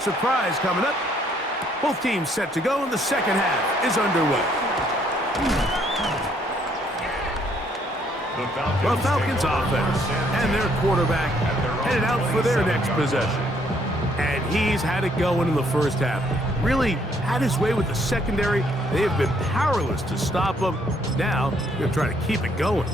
Surprise coming up. Both teams set to go, and the second half is underway. The Falcons offense and their quarterback headed out for their next possession. And he's had it going in the first half. Really had his way with the secondary. They have been powerless to stop him. Now, they're trying to keep it going.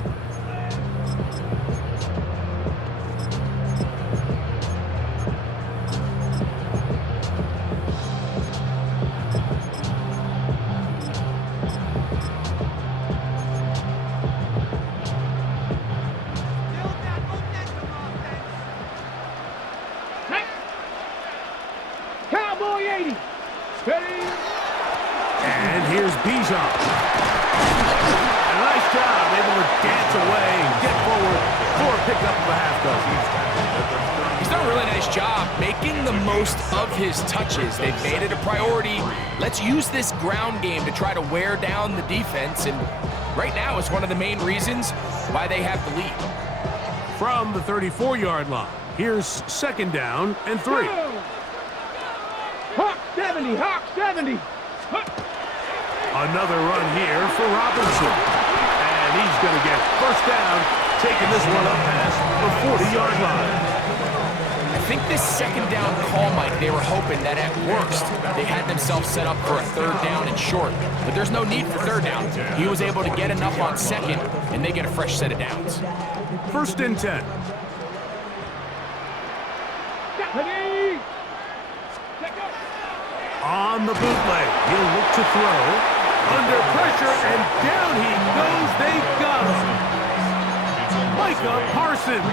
And here's Bijan. A nice job, able to dance away and get forward for a pickup of a half dozen. He's done a really nice job making the most of his touches. They've made it a priority. Let's use this ground game to try to wear down the defense, and right now is one of the main reasons why they have the lead. From the 34-yard line, here's second down and 3. Hawk 70, Hawk 70. Another run here for Robinson. And he's going to get first down, taking this one up past the 40-yard line. I think this second down call, Mike, they were hoping that at worst they had themselves set up for a third down and short. But there's no need for third down. He was able to get enough on second, and they get a fresh set of downs. First and 10. On the bootleg, he'll look to throw. Under pressure, and down he goes. They got him. Micah Parsons.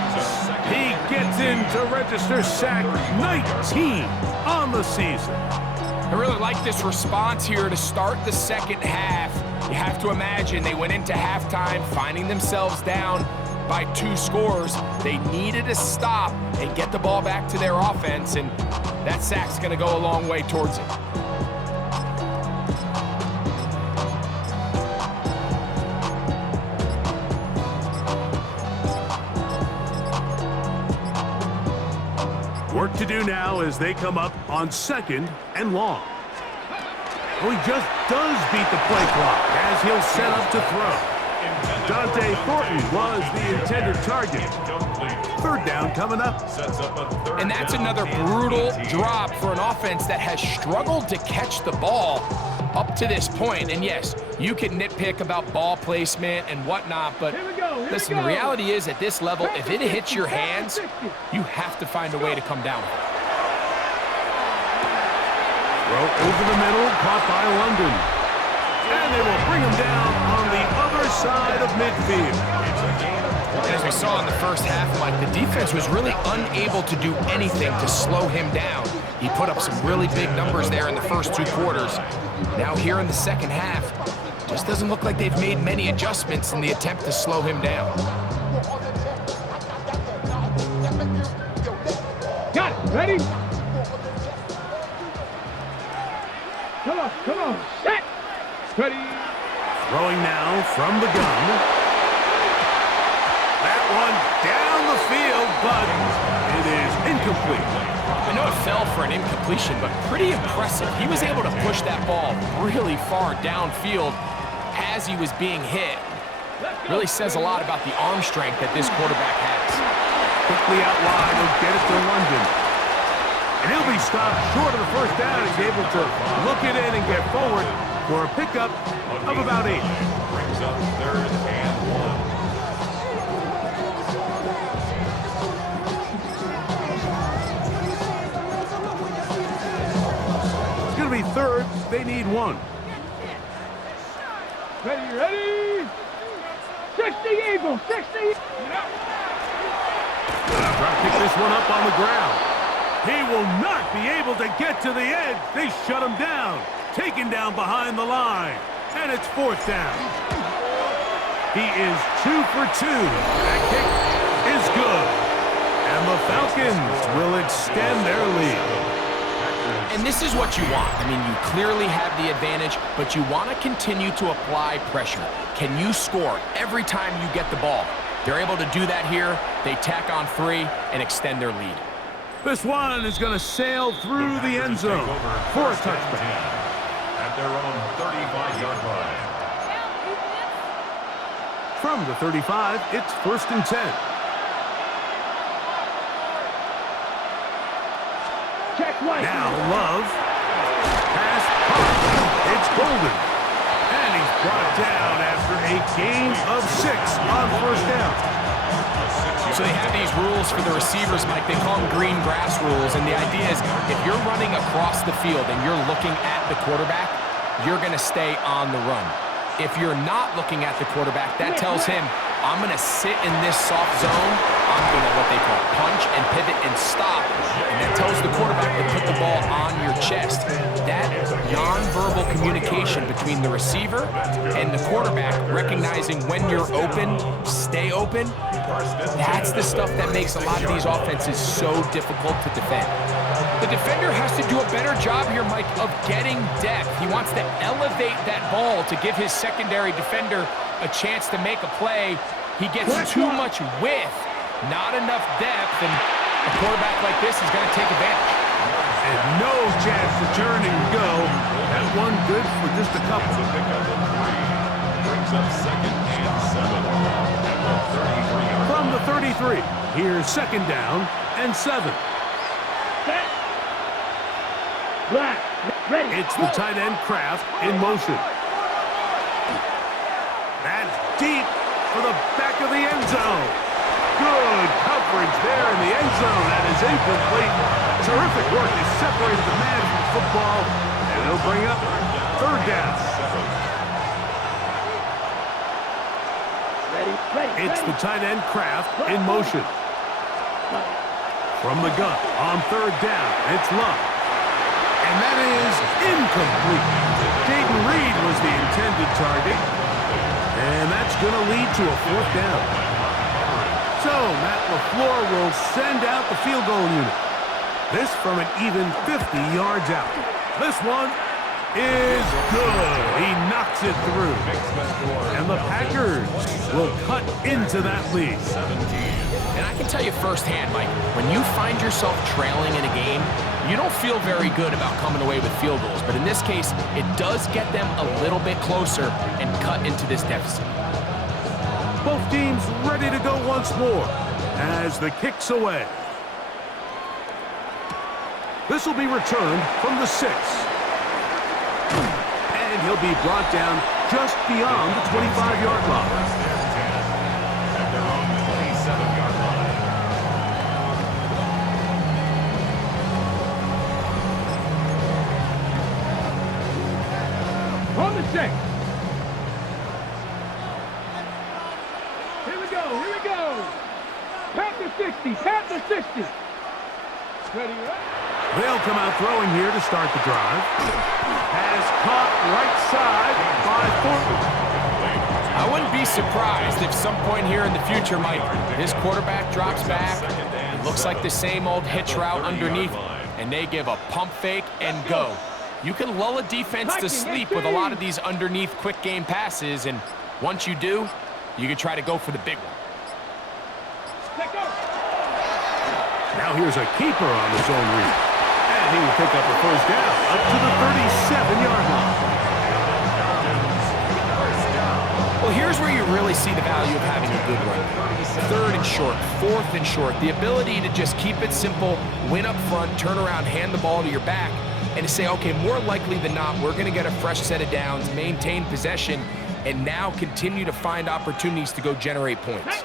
He gets in to register sack 19 on the season. I really like this response here to start the second half. You have to imagine they went into halftime finding themselves down by 2 scores. They needed to stop and get the ball back to their offense, and that sack's going to go a long way towards it. Work to do now as they come up on second and long. Well, he just does beat the play clock as he'll set up to throw. Dante Thornton was the intended target. Third down coming up. And that's another brutal drop for an offense that has struggled to catch the ball up to this point. And yes, you can nitpick about ball placement and whatnot, but listen, the reality is at this level, if it hits your hands, you have to find a way to come down with it. Throw over the middle, caught by London. And they will bring him down on the other side of midfield. And as we saw in the first half, Mike, the defense was really unable to do anything to slow him down. He put up some really big numbers there in the first 2 quarters. Now here in the second half, just doesn't look like they've made many adjustments in the attempt to slow him down. Got it. Ready? Come on. Set. Ready. Throwing now from the gun. That one down the field, but it is incomplete. I know it fell for an incompletion, but pretty impressive. He was able to push that ball really far downfield as he was being hit. Really says a lot about the arm strength that this quarterback has. Quickly out wide, he'll get it to London. And he'll be stopped short of the first down. He's able to look it in and get forward for a pickup of about 8. Brings up third and 1. It's going to be third. They need 1. Ready? 60 Eagles, 60. Try to pick this one up on the ground. He will not be able to get to the edge. They shut him down. Taken down behind the line. And it's 4th down. He is 2 for 2. That kick is good. And the Falcons will extend their lead. And this is what you want. I mean, you clearly have the advantage, but you want to continue to apply pressure. Can you score every time you get the ball? They're able to do that here. They tack on 3 and extend their lead. This one is going to sail through the end zone for a touchback. At their own 35-yard line. From the 35, it's 1st and 10. Check right. Now Love. Pass caught. It's Golden. And he's brought down after a gain of 6 on 1st down. So they have these rules for the receivers, Mike. They call them green grass rules. And the idea is if you're running across the field and you're looking at the quarterback, you're going to stay on the run. If you're not looking at the quarterback, that tells him, I'm going to sit in this soft zone. I'm going to what they call punch and pivot and stop. And that tells the quarterback to put the ball on your chest. That nonverbal communication between the receiver and the quarterback, recognizing when you're open, stay open, that's the stuff that makes a lot of these offenses so difficult to defend. The defender has to do a better job here, Mike, of getting depth. He wants to elevate that ball to give his secondary defender a chance to make a play. He gets too much width, not enough depth, and a quarterback like this is going to take advantage. And no chance to turn and go. That one good for just a couple. Brings up 2nd and 7 at the 33-yard line. From the 33, here's 2nd down and 7. Set. Black. Ready. It's the tight end Kraft in motion. That's deep for the back of the end zone. Good coverage there in the end zone. That is incomplete. Terrific work. They separated the man from the football, and it'll bring up 3rd down. Ready. It's the tight end Kraft in motion. From the gun on 3rd down, it's Love. And that is incomplete. Dayton Reed was the intended target. And that's going to lead to a 4th down. So Matt LaFleur will send out the field goal unit. This from an even 50 yards out. This one is good. He knocks it through. And the Packers will cut into that lead. And I can tell you firsthand, Mike, when you find yourself trailing in a game, you don't feel very good about coming away with field goals. But in this case, it does get them a little bit closer and cut into this deficit. Both teams ready to go once more as the kick's away. This will be returned from the 6. And he'll be brought down just beyond the 25-yard line. At their own 27-yard line. On the 6. Here we go. Pat the 60. Ready, right? They'll come out throwing here to start the drive. Has caught right side by Thornton. I wouldn't be surprised if some point here in the future, Mike, this quarterback drops back. It looks like the same old hitch route underneath, and they give a pump fake and go. You can lull a defense to sleep with a lot of these underneath quick game passes, and once you do, you can try to go for the big one. Now here's a keeper on the zone read. And he will pick up a 1st down up to the 37-yard line. Well, here's where you really see the value of having a good run. 3rd and short, 4th and short. The ability to just keep it simple, win up front, turn around, hand the ball to your back, and to say, okay, more likely than not, we're going to get a fresh set of downs, maintain possession, and now continue to find opportunities to go generate points.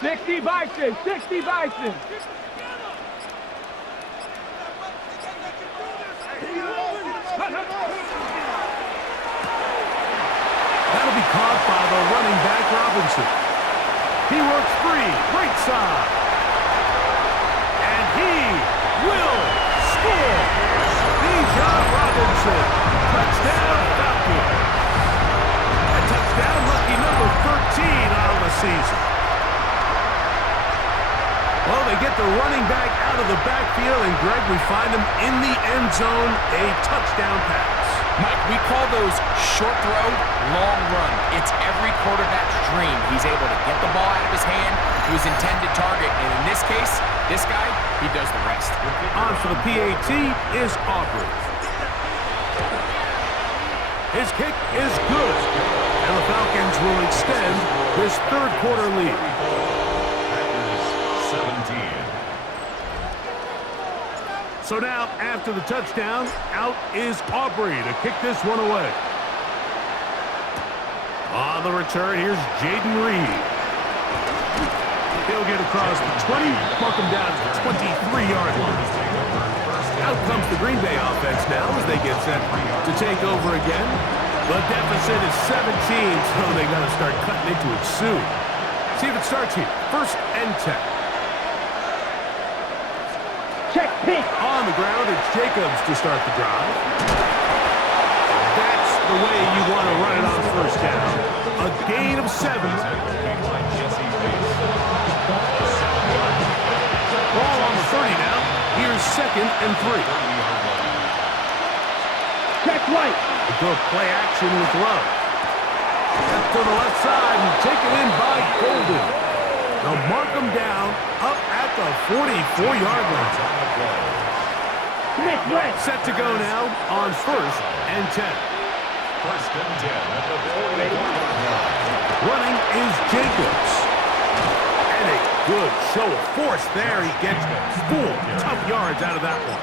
60 Bison. That'll be caught by the running back Robinson. He works free, right side. And he will score. Bijan Robinson, touchdown Falcons. A touchdown, lucky number 13 on the season. Well, they get the running back out of the backfield, and Greg, we find him in the end zone, a touchdown pass. Mike, we call those short throw, long run. It's every quarterback's dream. He's able to get the ball out of his hand, to his intended target. And in this case, this guy, he does the rest. On for the PAT is Aubrey. His kick is good. And the Falcons will extend this third quarter lead. 17. So now, after the touchdown, out is Aubrey to kick this one away. On the return, here's Jaden Reed. He'll get across the 20, mark him down to the 23-yard line. Out comes the Green Bay offense now as they get set to take over again. The deficit is 17, so they got to start cutting into it soon. See if it starts here. First and 10. Check pink. On the ground, it's Jacobs to start the drive. That's the way you want to run it on first down. A gain of 7. Ball on the 30 now. Here's second and 3. Check right. A good play action with Love. That's to the left side and taken in by Golden. They'll mark him down up at the 44-yard line. Smith right. Set to go now on first and 10. First and 10 at the 44-yard line. Running is Jacobs. And a good show of force there. He gets full tough yards out of that one.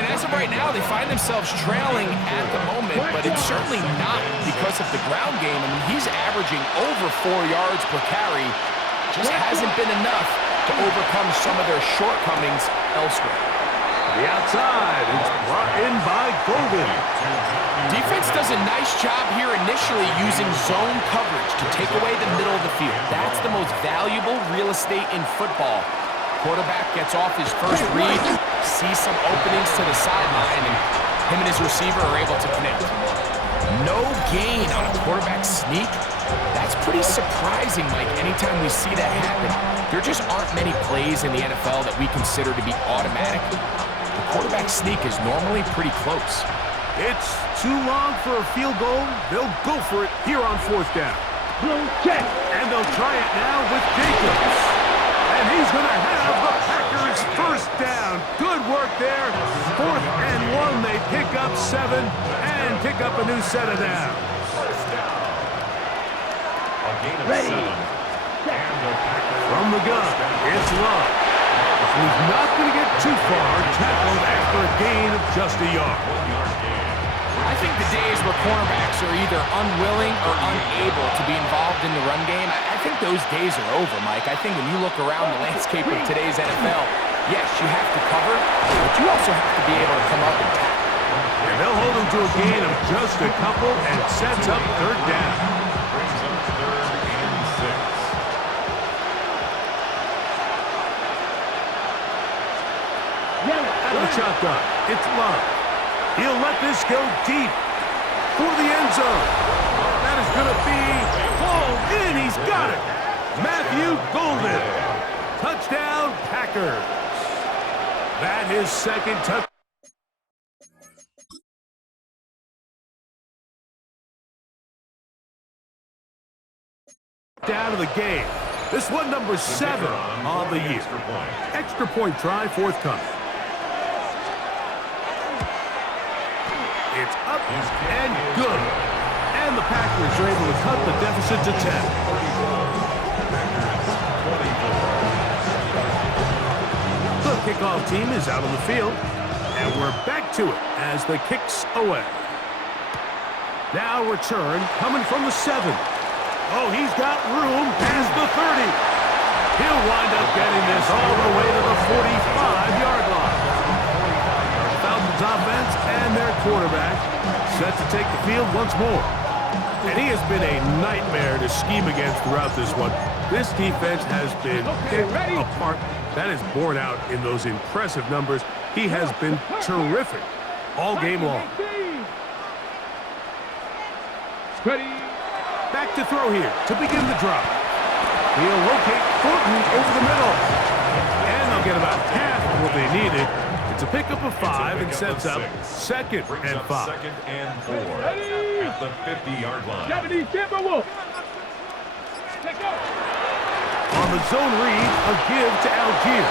And as of right now, they find themselves trailing at the moment, but it's certainly not because of the ground game. I mean, he's averaging over 4 yards per carry. Just hasn't been enough to overcome some of their shortcomings elsewhere. The outside, it's brought in by Golden. Defense does a nice job here initially using zone coverage to take away the middle of the field. That's the most valuable real estate in football. Quarterback gets off his first read, sees some openings to the sideline, and him and his receiver are able to connect. No gain on a quarterback sneak. That's pretty surprising, Mike, anytime we see that happen. There just aren't many plays in the NFL that we consider to be automatic. The quarterback sneak is normally pretty close. It's too long for a field goal. They'll go for it here on fourth down. Blue check. And they'll try it now with Jacobs. And he's going to have the Packers first down. Good work there. 4th and 1. They pick up 7 and pick up a new set of downs. A gain of Ready. 7. And the Packers From the gun, it's Love. He's not going to get too far. Tackled after a gain of just a yard. 1-yard gain. I think the days where cornerbacks are either unwilling or unable to be involved in the run game, I think those days are over, Mike. I think when you look around the landscape of today's NFL, yes, you have to cover, but you also have to be able to come up and tackle. And they'll hold him to a gain of just a couple and sets up third down. Brings up 3rd and 6. Out of the shotgun, it's Love. He'll let this go deep for the end zone. That is going to be hauled in. He's got it. Matthew Golden. Touchdown, Packers. That is second touchdown. Down to the game. This one number 7 on the year. Extra point try forthcoming. It's up and good. And the Packers are able to cut the deficit to 10. The kickoff team is out on the field. And we're back to it as the kick's away. Now return coming from the 7. Oh, he's got room past the 30. He'll wind up getting this all the way to the 45-yard line. Falcons offense and their quarterback set to take the field once more. And he has been a nightmare to scheme against throughout this one. This defense has been picked apart. That is borne out in those impressive numbers. He has been terrific all game long. Ready. Back to throw here to begin the drive. He'll locate Thornton over the middle. And they'll get about half of what they needed. It's a pickup of 5 and sets up second and 5. Second and 4 at the 50-yard line. 70 Timberwolves. Let's go. On the the zone read, a give to Algier.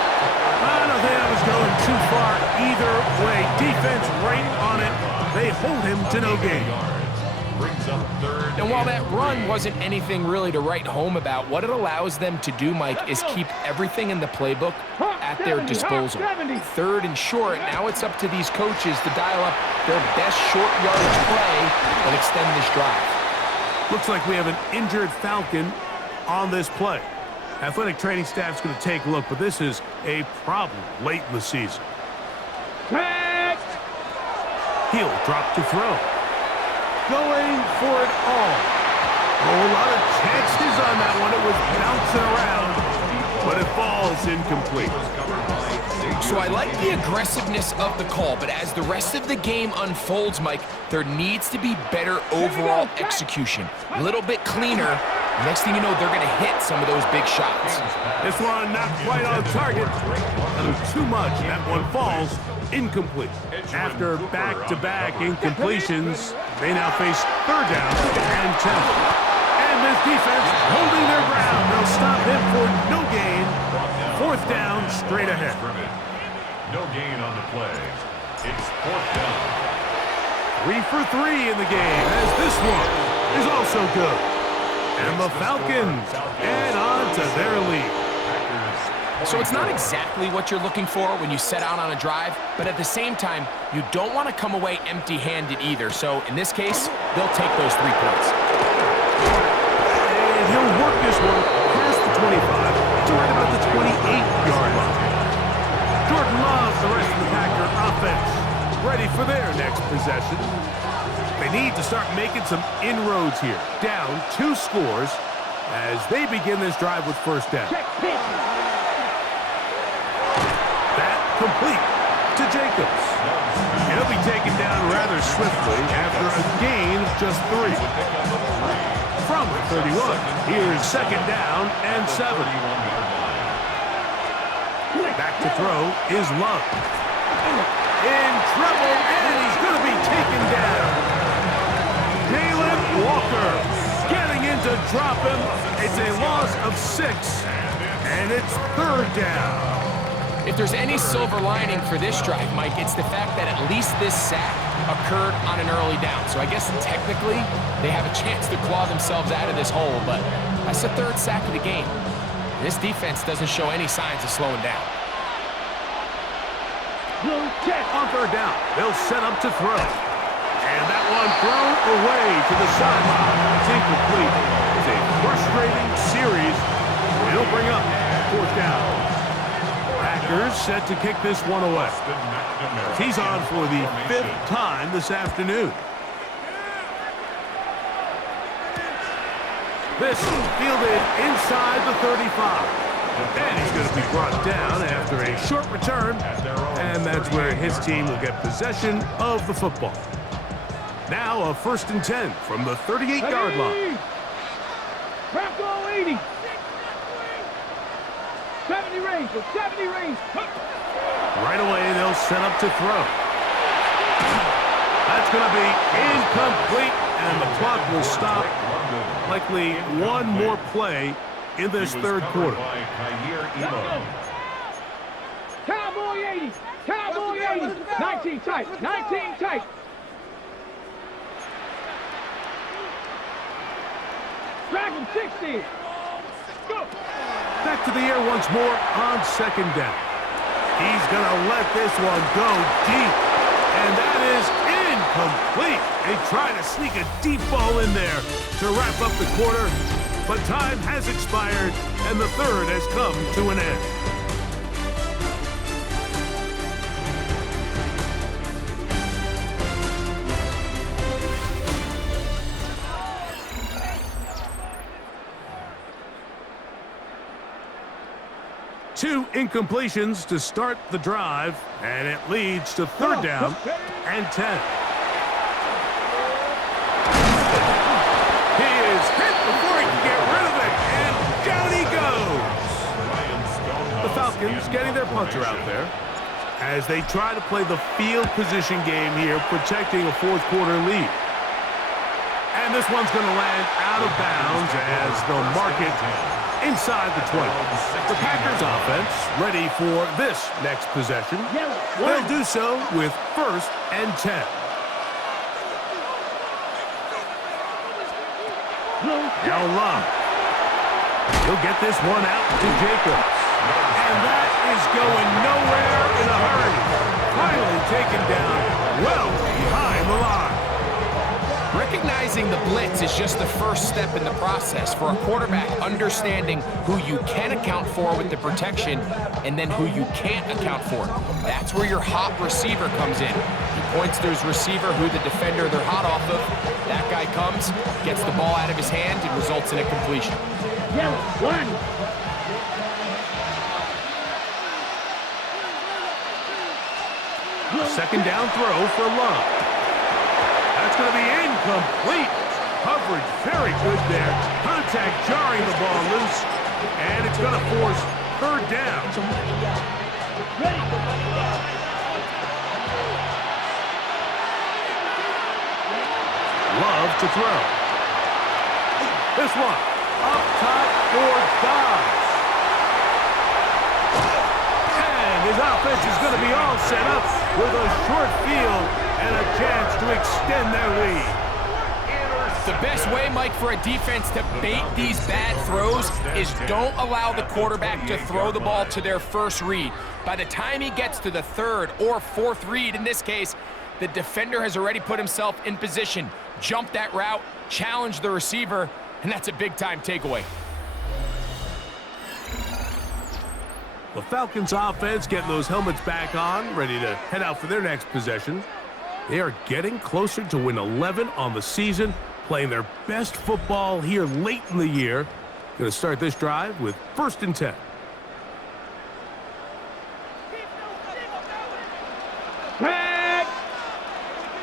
I don't think that was going too far either way. Defense right on it. They hold him to no gain. Brings up third. And while that run wasn't anything really to write home about, what it allows them to do, Mike, is keep everything in the playbook at their disposal. 3rd and short, now it's up to these coaches to dial up their best short yardage play and extend this drive. Looks like we have an injured Falcon on this play. Athletic training staff's going to take a look, but this is a problem late in the season. He'll drop to throw. Going for it all. Oh, a lot of chances on that one. It was bouncing around, but it falls incomplete. So I like the aggressiveness of the call, but as the rest of the game unfolds, Mike, there needs to be better overall execution. A little bit cleaner. Next thing you know, they're going to hit some of those big shots. This one not quite on target. Too much. That one falls incomplete. After back-to-back incompletions, they now face 3rd down and 10. And this defense holding their ground. They'll stop him for no gain. 4th down, straight ahead. No gain on the play. It's 4th down. 3 for 3 in the game, as this one is also good. And the Falcons add on to their lead. So it's not exactly what you're looking for when you set out on a drive, but at the same time, you don't want to come away empty-handed either. So in this case, they'll take those 3 points. And he'll work this one past the 25 to right about the 28-yard line. Jordan loves the rest of the Packer offense. Ready for their next possession. They need to start making some inroads here. Down 2 scores as they begin this drive with 1st down. That complete to Jacobs. He'll be taken down rather swiftly after a gain of just 3. From the 31, here's 2nd down and 7. Back to throw is Love. In trouble, and he's going to be taken down. Walker getting in to drop him. It's a loss of 6, and it's 3rd down. If there's any silver lining for this drive, Mike, it's the fact that at least this sack occurred on an early down. So I guess technically they have a chance to claw themselves out of this hole, but that's the 3rd sack of the game. This defense doesn't show any signs of slowing down. On 3rd down, they'll set up to throw. And that one thrown away to the sideline. It's incomplete. It's a frustrating series. It'll bring up 4th down. Packers set to kick this one away. He's on for the 5th time this afternoon. This fielded inside the 35. And he's going to be brought down after a short return. And that's where his team will get possession of the football. Now a 1st and 10 from the 38-yard line. Bronco 80. 70 range, 70 range. Right away, they'll set up to throw. That's going to be incomplete, and the clock will stop. Likely one more play in this 3rd quarter. Cowboy 80. Cowboy 80. 19 tight. 19 tight. Dragon 60. Go. Back to the air once more on 2nd down. He's going to let this one go deep. And that is incomplete. They try to sneak a deep ball in there to wrap up the quarter. But time has expired, and the 3rd has come to an end. Two incompletions to start the drive, and it leads to 3rd down and 10. He is hit before he can get rid of it, and down he goes. The Falcons getting their punter out there as they try to play the field position game here, protecting a 4th quarter lead. And this one's going to land out of bounds as they'll mark it inside the 20. The Packers offense ready for this next possession. They'll do so with 1st and 10. Now Love. He'll get this one out to Jacobs. And that is going nowhere in a hurry. Finally taken down well behind the line. Recognizing the blitz is just the first step in the process for a quarterback understanding who you can account for with the protection and then who you can't account for. That's where your hot receiver comes in. He points to his receiver who the defender they're hot off of. That guy comes, gets the ball out of his hand, and results in a completion. Second down throw for Love. That's going to be incomplete. Coverage very good there. Contact jarring the ball loose. And it's going to force 3rd down. Love to throw. This one up top for Dobbs. And his offense is going to be all set up with a short field and a chance to extend their lead. The best way, Mike, for a defense to bait these bad throws is don't allow the quarterback to throw the ball to their first read. By the time he gets to the 3rd or 4th read, in this case, the defender has already put himself in position, jumped that route, challenged the receiver, and that's a big-time takeaway. The Falcons offense getting those helmets back on, ready to head out for their next possession. They are getting closer to win 11 on the season, playing their best football here late in the year. Going to start this drive with 1st and 10. Tag!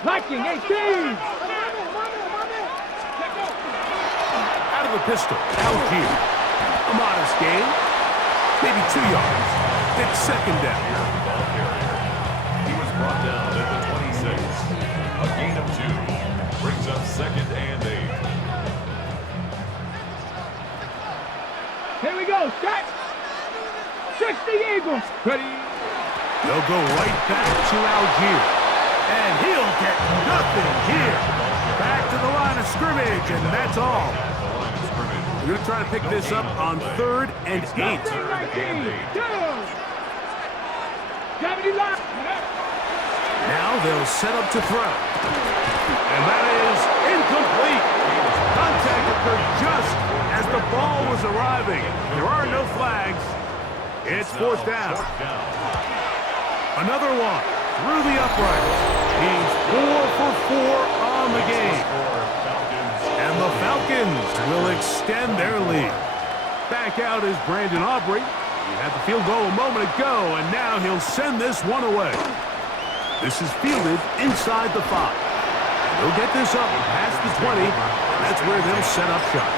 Viking 18! Out of the pistol, Algier. A modest gain, maybe 2 yards. It's 2nd down. He was brought down at the 26. A gain of 2. Brings up 2nd and 8. Here we go, Scott! 60 Eagles! Ready? They'll go right back to Algier. And he'll get nothing here. Back to the line of scrimmage, and that's all. We're going to try to pick this up on 3rd and 8. 19, Now they'll set up to throw. And that is incomplete. Contact occurred just as the ball was arriving. There are no flags. It's 4th down. Another one through the uprights. He's 4 for 4 on the game. And the Falcons will extend their lead. Back out is Brandon Aubrey. He had the field goal a moment ago, and now he'll send this one away. This is fielded inside the 5. They'll get this up past the 20. That's where they'll set up shop.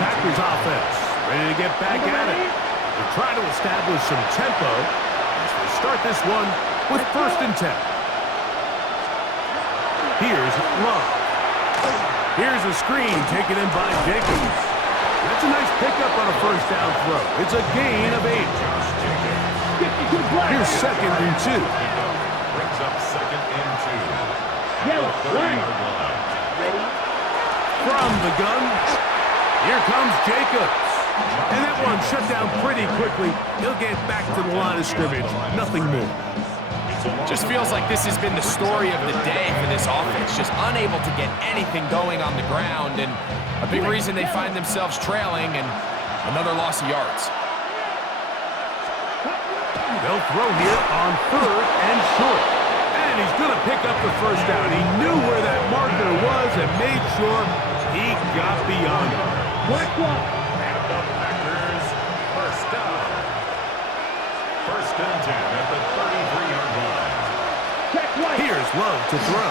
Packers offense ready to get back at it. They'll try to establish some tempo as they start this one with 1st and 10. Here's Love. Here's a screen taken in by Jacobs. That's a nice pickup on a 1st down throw. It's a gain of 8. Here's 2nd and 2. Brings up 2nd and 2. From the gun, here comes Jacobs. And that one shut down pretty quickly. He'll get back to the line of scrimmage. Nothing more. Just feels like this has been the story of the day for this offense, just unable to get anything going on the ground, and a big reason they find themselves trailing and another loss of yards. They'll throw here on 3rd and short. And he's going to pick up the 1st down. He knew where that marker was and made sure he got beyond it. Black one. And the Packers 1st down. 1st and 10 at the 33-yard line. Here's Love to throw.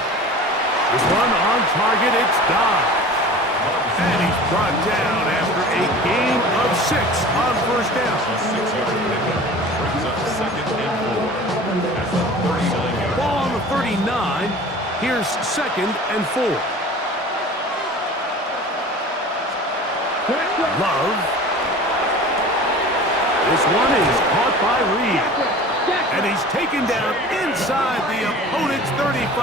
This one on target, it's Dobbs. And he's brought down after a gain of 6 on 1st down. A 6-yard pickup brings up 2nd and 4 at the 39-yard Ball on the 39. Here's 2nd and 4. Love And he's taken down inside the opponent's 35.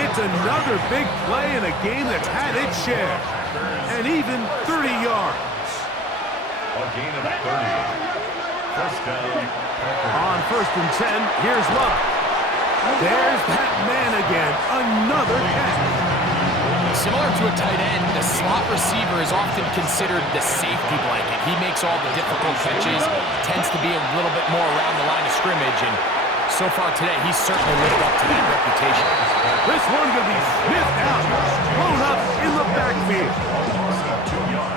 It's another big play in a game that's had its share. And even 30 yards. A gain of 30. First down. On 1st and 10, here's Luck. There's that man again. Another catch. Similar to a tight end, the slot receiver is often considered the safety blanket. He makes all the difficult catches, tends to be a little bit more around the line of scrimmage, and so far today, he's certainly lived up to that reputation. This one going to be sniffed out, thrown up in the backfield.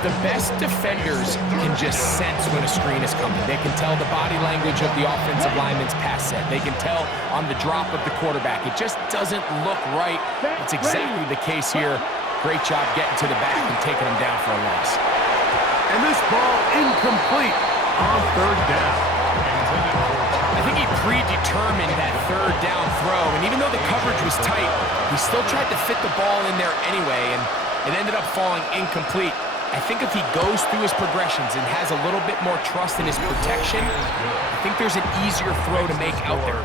The best defenders can just sense when a screen is coming. They can tell the body language of the offensive lineman's pass set. They can tell on the drop of the quarterback. It just doesn't look right. It's exactly the case here. Great job getting to the back and taking him down for a loss. And this ball incomplete on 3rd down. I think he predetermined that 3rd down throw, and even though the coverage was tight, he still tried to fit the ball in there anyway, and it ended up falling incomplete. I think if he goes through his progressions and has a little bit more trust in his protection, I think there's an easier throw to make out there.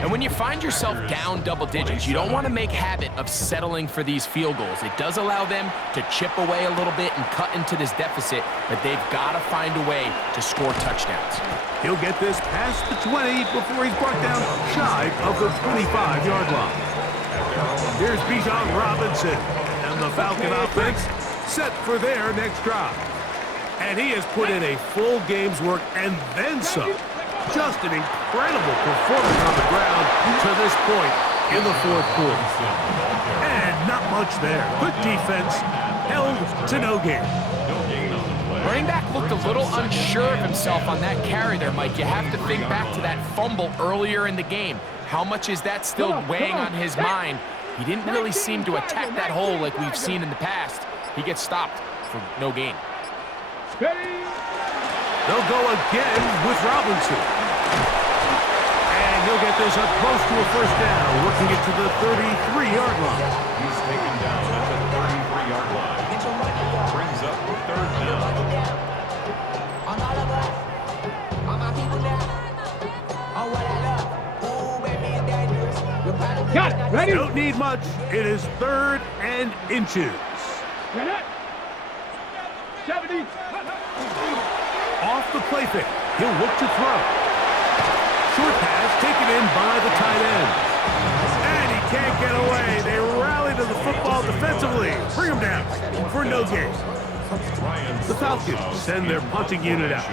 And when you find yourself down double digits, you don't want to make habit of settling for these field goals. It does allow them to chip away a little bit and cut into this deficit, but they've got to find a way to score touchdowns. He'll get this past the 20 before he's brought down shy of the 25-yard line. Here's Bijan Robinson, and the Falcon offense set for their next drive. And he has put in a full game's work and then some. Just an incredible performance on the ground to this point in the 4th quarter. And not much there. Good defense, held to no gain. Running back looked a little unsure of himself on that carry there, Mike. You have to think back to that fumble earlier in the game. How much is that still weighing on his mind? He didn't really seem to attack that hole like we've seen in the past. He gets stopped for no gain. They'll go again with Robinson. And he'll get this up close to a 1st down, working it to the 33-yard line. He's taken down at the 33-yard line. Brings up 3rd down. Got it. Ready? Don't need much. It is 3rd and inches. 70. Off the play fake. He'll look to throw. Short pass taken in by the tight end. And he can't get away. They rally to the football defensively. Bring him down for no gain. The Falcons send their punting unit out.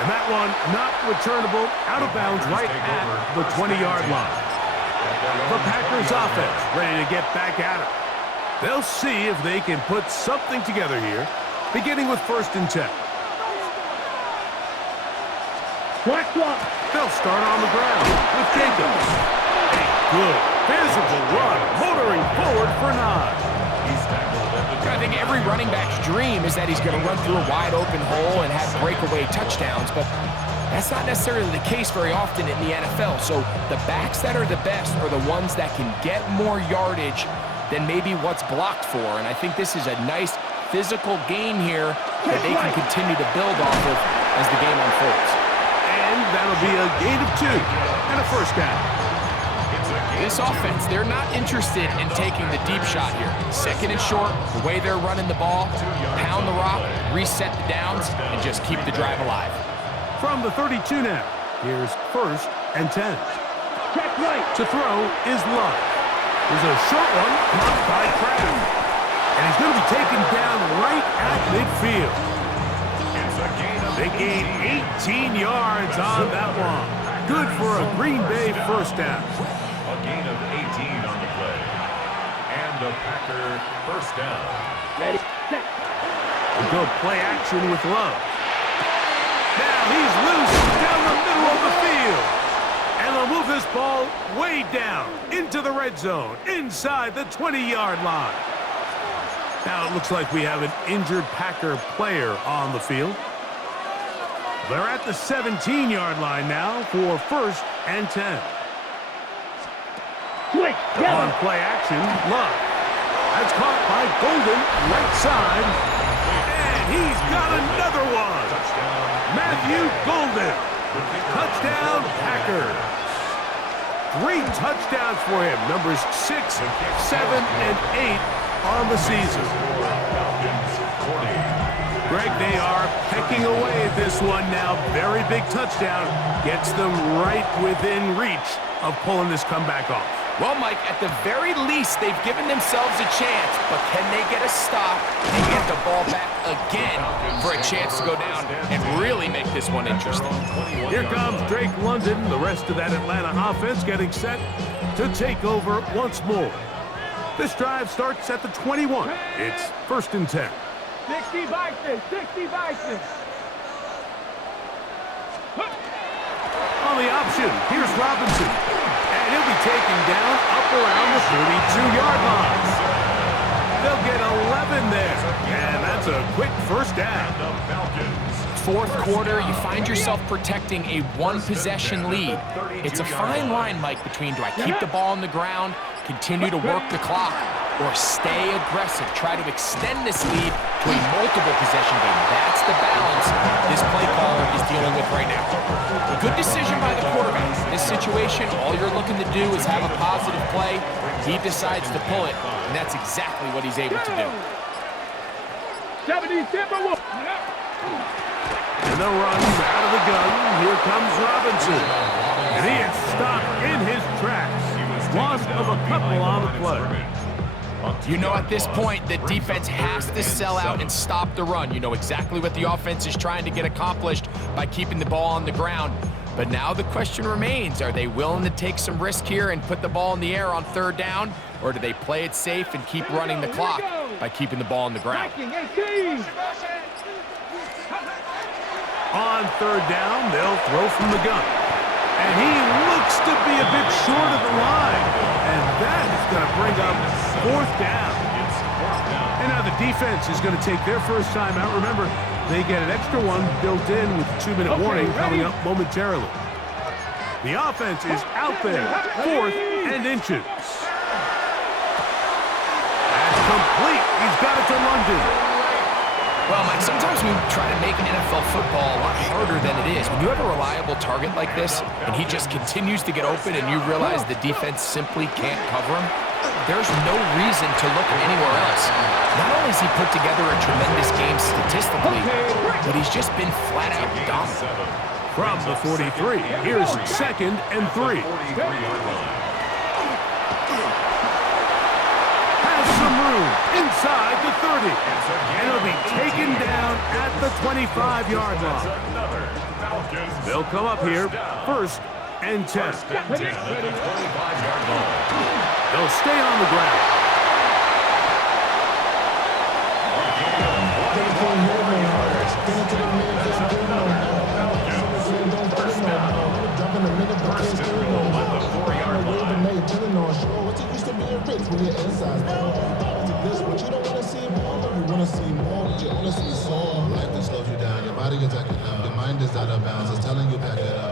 And that one not returnable, out of bounds right at the 20-yard line. The Packers offense ready to get back at it. They'll see if they can put something together here, beginning with 1st and 10. They'll start on the ground with Jacobs. A good physical run, motoring forward for 9. I think every running back's dream is that he's going to run through a wide open hole and have breakaway touchdowns, but that's not necessarily the case very often in the NFL. So the backs that are the best are the ones that can get more yardage than maybe what's blocked for. And I think this is a nice physical gain here that they can continue to build off of as the game unfolds. And that'll be a gain of 2 and a 1st down. This offense, they're not interested in taking the deep shot here. 2nd and short, the way they're running the ball, pound the rock, reset the downs, and just keep the drive alive. From the 32 now, here's 1st and 10. To throw is Love. There's a short one caught by Kraft. And he's going to be taken down right at midfield. They gain 18 yards on that one. Good for a Green Bay 1st down. A gain of 18 on the play. And a Packer 1st down. Ready, set. A good play action with Love. Now he's loose down the middle of the field. And they'll move this ball way down into the red zone, inside the 20-yard line. Now it looks like we have an injured Packer player on the field. They're at the 17-yard line now for 1st and 10. On play action, Love. That's caught by Golden, right side. And he's got another one. Matthew Golden. Touchdown, Packers. 3 touchdowns for him. Numbers 6, 7, and 8 on the season. Greg, they are pecking away at this one now. Very big touchdown. Gets them right within reach of pulling this comeback off. Well, Mike, at the very least, they've given themselves a chance, but can they get a stop and get the ball back again for a chance to go down and really make this one interesting? Here comes Drake London, the rest of that Atlanta offense getting set to take over once more. This drive starts at the 21. It's 1st and 10. 60 Bison, 60 Bison. On the option, here's Robinson. And he'll be taken down up around the 32-yard line. They'll get 11 there. And that's a quick first down. 4th quarter, you find yourself protecting a 1-possession lead. It's a fine line, Mike, between do I keep the ball on the ground, continue to work the clock, or stay aggressive, try to extend this lead to a multiple possession game. That's the balance this play caller is dealing with right now. Good decision by the quarterback. In this situation, all you're looking to do is have a positive play. He decides to pull it, and that's exactly what he's able to do. 70 Timberwolves. And the run out of the gun. Here comes Robinson. And he is stopped in his tracks. Loss of a couple on the play. You know at this point, the defense has to sell out and stop the run. You know exactly what the offense is trying to get accomplished by keeping the ball on the ground. But now the question remains, are they willing to take some risk here and put the ball in the air on 3rd down? Or do they play it safe and keep running the clock by keeping the ball on the ground? On 3rd down, they'll throw from the gun. And he looks to be a bit short of the line. And that is going to bring up 4th down. And now the defense is going to take their first time out. Remember, they get an extra one built in with a 2-minute warning coming up momentarily. The offense is out there, 4th and inches. That's complete. He's got it to London. Well, Mike, sometimes we try to make NFL football a lot harder than it is. When you have a reliable target like this, and he just continues to get open, and you realize the defense simply can't cover him, there's no reason to look anywhere else. Not only has he put together a tremendous game statistically, but he's just been flat-out dominant. From the 43, here's 2nd and 3. Some room inside the 30, and it'll be taken down at the 25-yard line. They'll come up here, 1st and 10. They'll stay on the ground.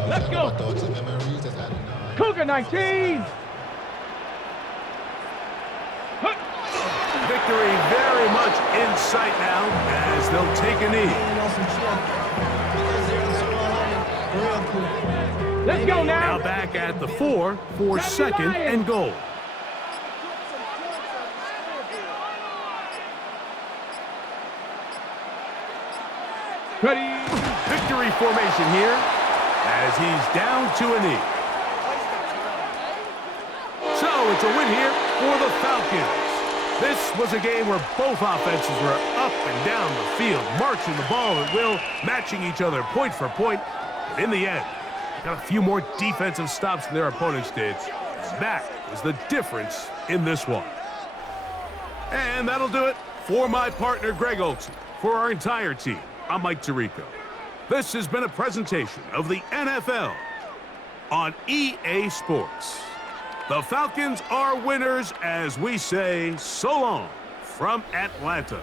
Let's go. Cougar 19. Victory very much in sight now as they'll take a knee. Let's go now. Now back at the 4 for 2nd and goal. Ready. Victory formation here as he's down to a knee. So it's a win here for the Falcons. This was a game where both offenses were up and down the field, marching the ball at will, matching each other point for point. And in the end, got a few more defensive stops than their opponents did. That was the difference in this one. And that'll do it for my partner, Greg Olson. For our entire team, I'm Mike Tirico. This has been a presentation of the NFL on EA Sports. The Falcons are winners as we say so long from Atlanta.